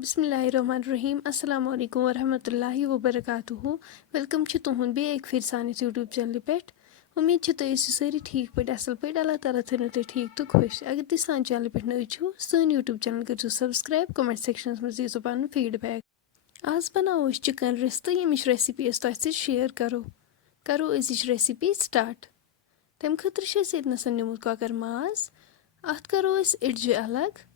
बिस्मिल्लाहिर्रहमानिर्रहीम अस्सलाम वालेकुम वरहमतुल्लाहि वबरकातुहू वेलकम छ तुहुंद बे एक फिर सानिस यूट्यूब चैनल पेट उम्मीद छ तुम सारी ठीक पे असल पे अल्लाह ताला थो तुम ठीक तो खुश अगर तुम सान चैनल पे नई छो सन यूट्यूब चैनल करो सब्सक्राइब कमेंट सेक्शन में दीजो पन फीडबैक आज बनाओ चिकन रिस्तु यमिच रेसिपी तुम शेयर करो अजिच रेसिपी स्टार्ट तम खतर निमुत कॉकर माज अत करो इडज अलग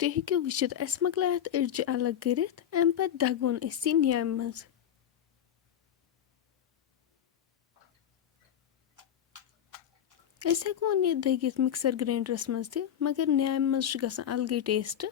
तुम हेको वुचित अस मकलाय अत अड़ज अलग करित अम पत दगोन अस न्याम मज अस हेकोन यह दगित मिक्सर ग्राइंडरस मज त मगर न्याम मज गसान अलग टेस्ट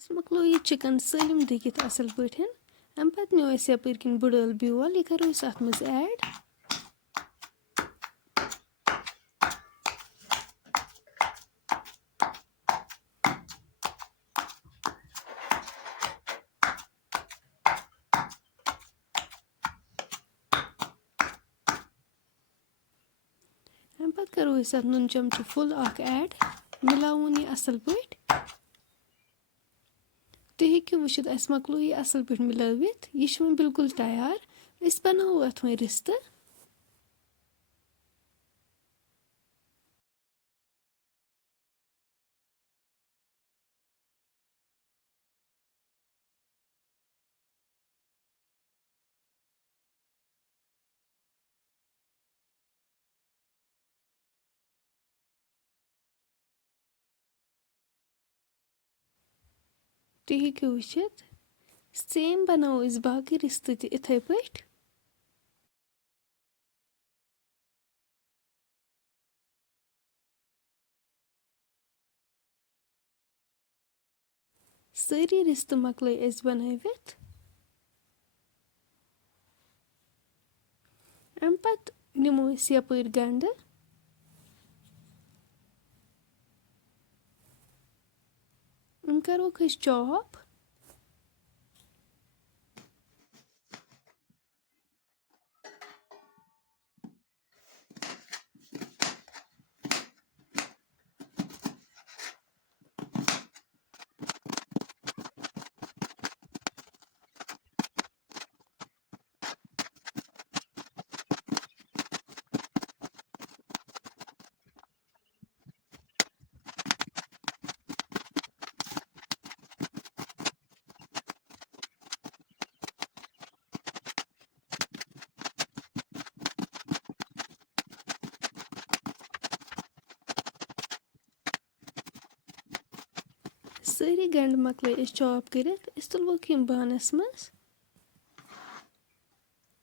अस मकलो यह चिकन सलिम दगित असल पे अम पत नो अस यपर किन बुड़ल ब्योल यह करो अत मज ऐड अम पत करो अत नुन चमच फुल ऐड मिलावन यह असल पे तुम हेको वुचित अस मकलो यह असल पे मिलवित यह वो बिल्कुल तैयार अस बनाओ अत वो रिस्त तुम हेको वुचित सेम बनाओ अस बाकी रिस्त त इथे पे सारी रिस्त मकल अस बनवित अम पत निमो अस यपर गंड करो चॉप सारी गंड मकल चॉप कर तुलवोक बानस मज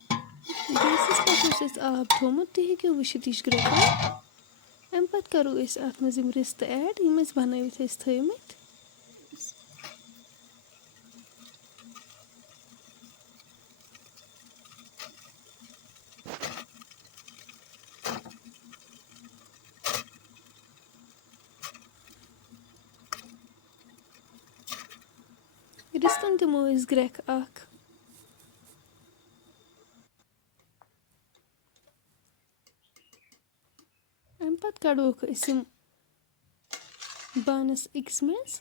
गैसस पे आब थोमुत तुम हेको वुचित यह ग्रेकान अम पत करो अत मज रिस्त ऐड यम बनवित थमित रिस्तन दिमो ग्रेक अख अम पत कड़ोक बानस अकस मज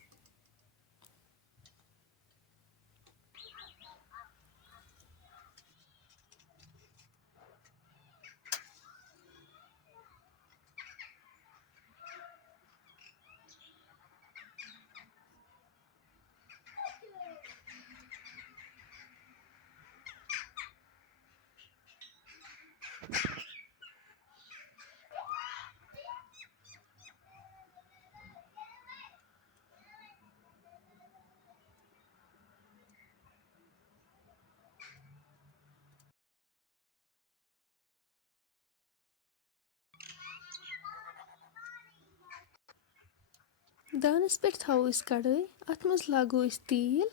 دانَس پٮ۪ٹھ تھاوو أسۍ کڑٲے اَتھ منٛز لاگو أسۍ تیٖل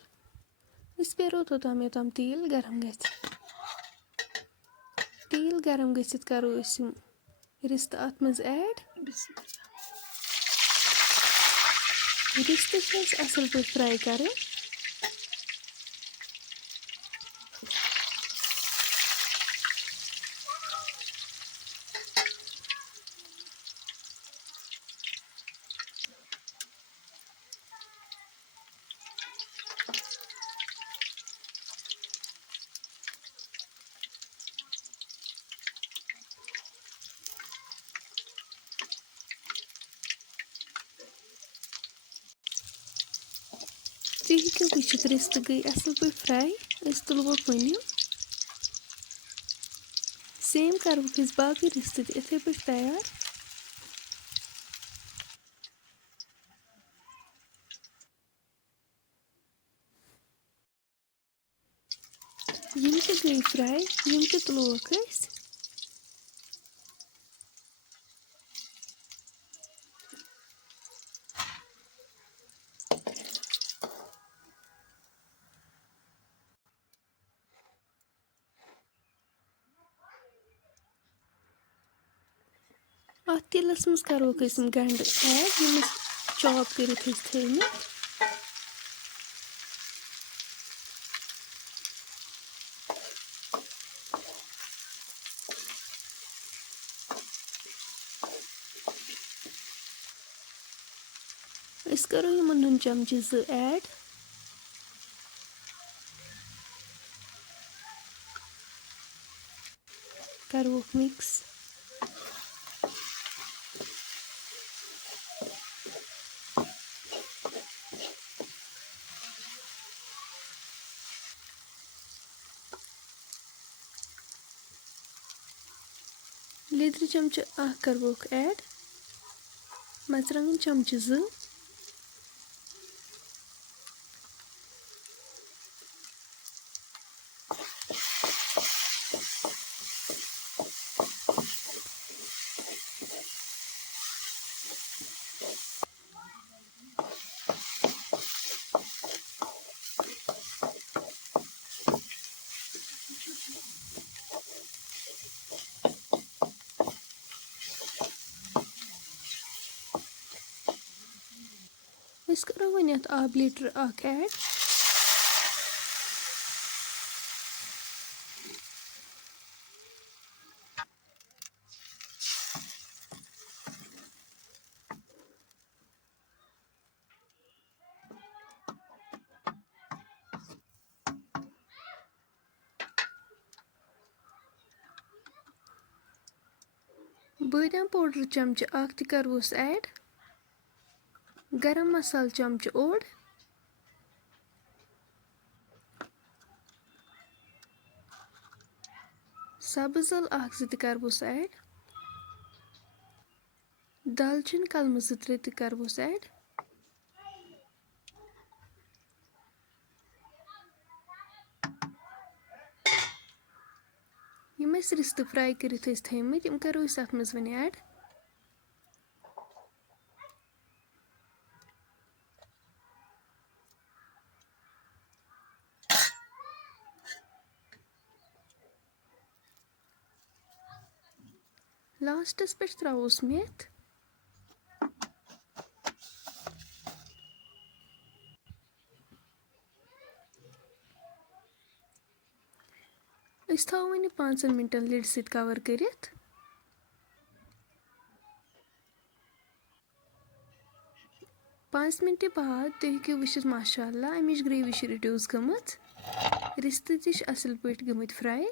أسۍ پیرو توٚتام یوٚتام تیٖل گرم گژھِ تیٖل گرم گٔژھِتھ کَرو أسۍ یِم رِستہٕ اَتھ منٛز ایڈ رِستہٕ چھِ اَسہِ اَصٕل پٲٹھۍ فرٛاے کَرٕنۍ تُہۍ ہیٚکِو وٕچھِتھ رِستہٕ گٔے اَصٕل پٲٹھۍ فرٛاے أسۍ تُلہٕ ووکھ وۄنۍ یِم سیم کَرہوکھ أسۍ باقٕے رِستہٕ تہِ یِتھَے پٲٹھۍ تیار یِم تہِ گٔے فرٛاے یِم تہِ تُلووکھ أسۍ اَتھ تیٖلَس منٛز کَروکھ أسۍ یِم گَنٛڈٕ ایڈ یِم أسۍ چاپ کٔرِتھ ٲسۍ تھٲیمٕتۍ أسۍ کَرو یِمَن نُن چَمچہِ 2 ایڈ کَرہوکھ مِکٕس لیٚدرِ چَمچہٕ 1 کَرہوکھ ایڈ مَرژٕوانٛگَن چَمچہٕ 2 أسۍ کَرو وۄنۍ اَتھ آبہٕ لیٖٹر 1 ایڈ بٲدیان پوڈر چَمچہٕ 1 تہِ کَرہوس ایڈ گرم مصالہٕ چَمچہٕ 1 سبٕز ٲلہٕ 1-2 تہِ کَرہوس ایڈ دالچیٖن کلمہٕ 2-3 تہِ کَرہوس ایڈ یِم أسۍ رِستہٕ فرٛاے کٔرِتھ ٲسۍ تھٲیمٕتۍ یِم کَرو أسۍ اَتھ منٛز وۄنۍ ایڈ لاسٹَس پٮ۪ٹھ ترٛاووس میٚتھ أسۍ تھاوو وۄنۍ یہِ 5 مِنٹَن لِڈ سۭتۍ کَوَر کٔرِتھ 5 مِنٹہِ بعد تُہۍ ہیٚکِو وٕچھِتھ ماشاء اللہ اَمِچ گرٛیوی چھِ رِڈیوٗس گٔمٕژ رِستہٕ تہِ چھِ اَصٕل پٲٹھۍ گٔمٕتۍ فرٛاے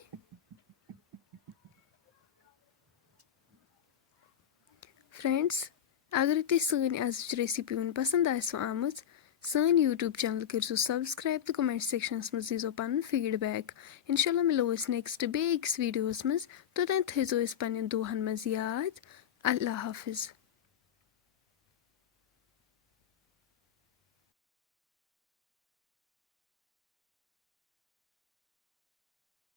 فرٛٮ۪نٛڈٕس اگرے تۄہہِ سٲنۍ آزٕچ ریسِپی وۄنۍ پَسنٛد آسِوٕ آمٕژ سٲنۍ یوٗٹیوٗب چَنَل کٔرۍزیو سبسکرایب تہٕ کومٮ۪نٛٹ سٮ۪کشَنَس منٛز دیٖزیو پَنُن فیٖڈبیک اِنشاء اللہ مِلو أسۍ نٮ۪کسٹ بیٚیہِ أکِس ویٖڈیوَس منٛز توٚتام تھٲیزیو أسۍ پنٛنٮ۪ن دُعاہَن منٛز یاد اللہ حافِظ